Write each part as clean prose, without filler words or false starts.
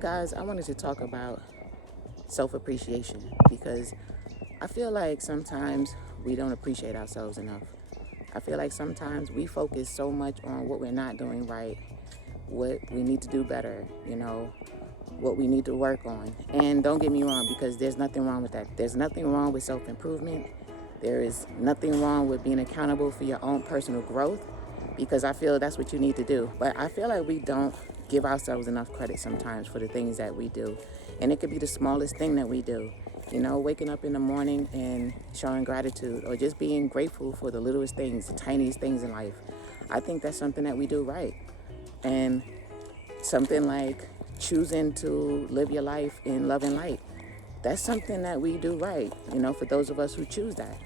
guys, I wanted to talk about self-appreciation because I feel like sometimes we don't appreciate ourselves enough. I feel like sometimes we focus so much on what we're not doing right, what we need to do better, what we need to work on. And don't get me wrong, because there's nothing wrong with that. There's nothing wrong with self-improvement. There is nothing wrong with being accountable for your own personal growth, because I feel that's what you need to do. But I feel like we don't give ourselves enough credit sometimes for the things that we do. And it could be the smallest thing that we do. Waking up in the morning and showing gratitude, or just being grateful for the littlest things, the tiniest things in life. I think that's something that we do right. And something like choosing to live your life in love and light. That's something that we do right, for those of us who choose that.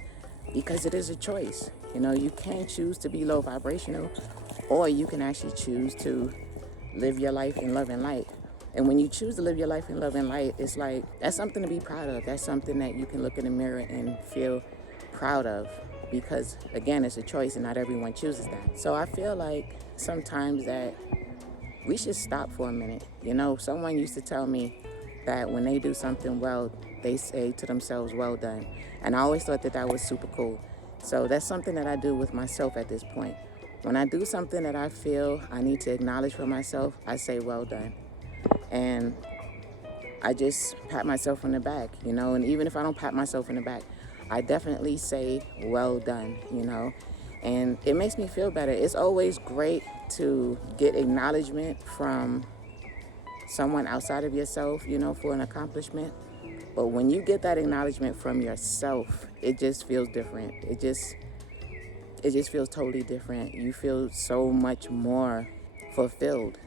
Because it is a choice. You can choose to be low vibrational, or you can actually choose to live your life in love and light. And when you choose to live your life in love and light, it's like, that's something to be proud of. That's something that you can look in the mirror and feel proud of. Because, again, it's a choice and not everyone chooses that. So I feel like sometimes that we should stop for a minute. Someone used to tell me that when they do something well, they say to themselves, well done. And I always thought that was super cool. So that's something that I do with myself at this point. When I do something that I feel I need to acknowledge for myself, I say, well done. And I just pat myself on the back, and even if I don't pat myself on the back, I definitely say, well done, and it makes me feel better. It's always great to get acknowledgement from someone outside of yourself, for an accomplishment. But when you get that acknowledgement from yourself, it just feels different. It just feels totally different. You feel so much more fulfilled.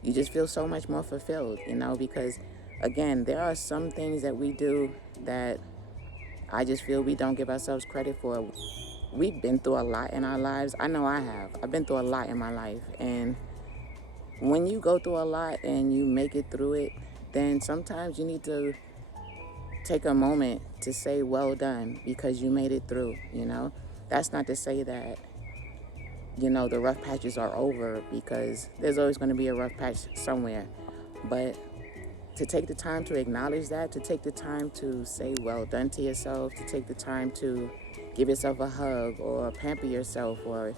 You just feel so much more fulfilled, because, again, there are some things that we do that I just feel we don't give ourselves credit for. We've been through a lot in our lives. I know I have. I've been through a lot in my life. And when you go through a lot and you make it through it, then sometimes you need to take a moment to say, well done, because you made it through, That's not to say that the rough patches are over, because there's always going to be a rough patch somewhere. But to take the time to acknowledge that, to take the time to say well done to yourself, to take the time to give yourself a hug or pamper yourself or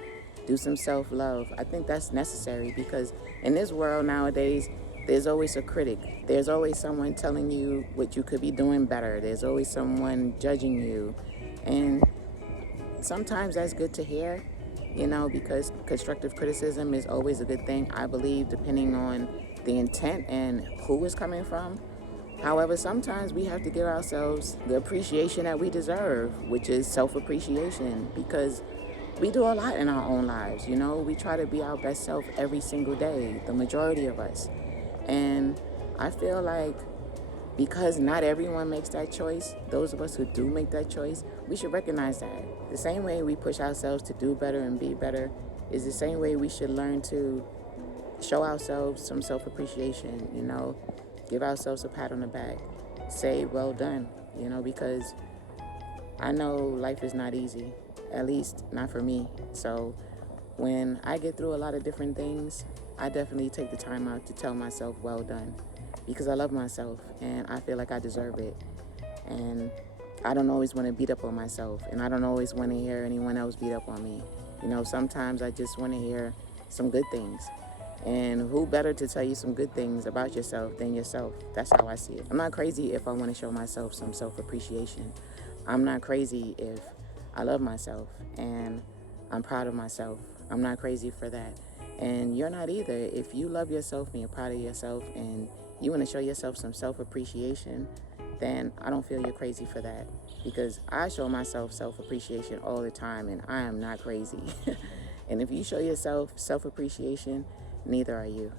do some self-love, I think that's necessary, because in this world nowadays, there's always a critic. There's always someone telling you what you could be doing better. There's always someone judging you. And sometimes that's good to hear, because constructive criticism is always a good thing, I believe, depending on the intent and who it's coming from. However, sometimes we have to give ourselves the appreciation that we deserve, which is self-appreciation, because we do a lot in our own lives, We try to be our best self every single day, the majority of us. And I feel like because not everyone makes that choice, those of us who do make that choice, we should recognize that. The same way we push ourselves to do better and be better is the same way we should learn to show ourselves some self-appreciation, give ourselves a pat on the back, say well done, because I know life is not easy, at least not for me. So when I get through a lot of different things, I definitely take the time out to tell myself well done, because I love myself and I feel like I deserve it. And I don't always want to beat up on myself, and I don't always want to hear anyone else beat up on me. Sometimes I just want to hear some good things. And who better to tell you some good things about yourself than yourself? That's how I see it. I'm not crazy if I want to show myself some self-appreciation. I'm not crazy if I love myself and I'm proud of myself. I'm not crazy for that. And you're not either. If you love yourself and you're proud of yourself and you want to show yourself some self-appreciation, then I don't feel you're crazy for that, because I show myself self-appreciation all the time and I am not crazy. And if you show yourself self-appreciation, neither are you.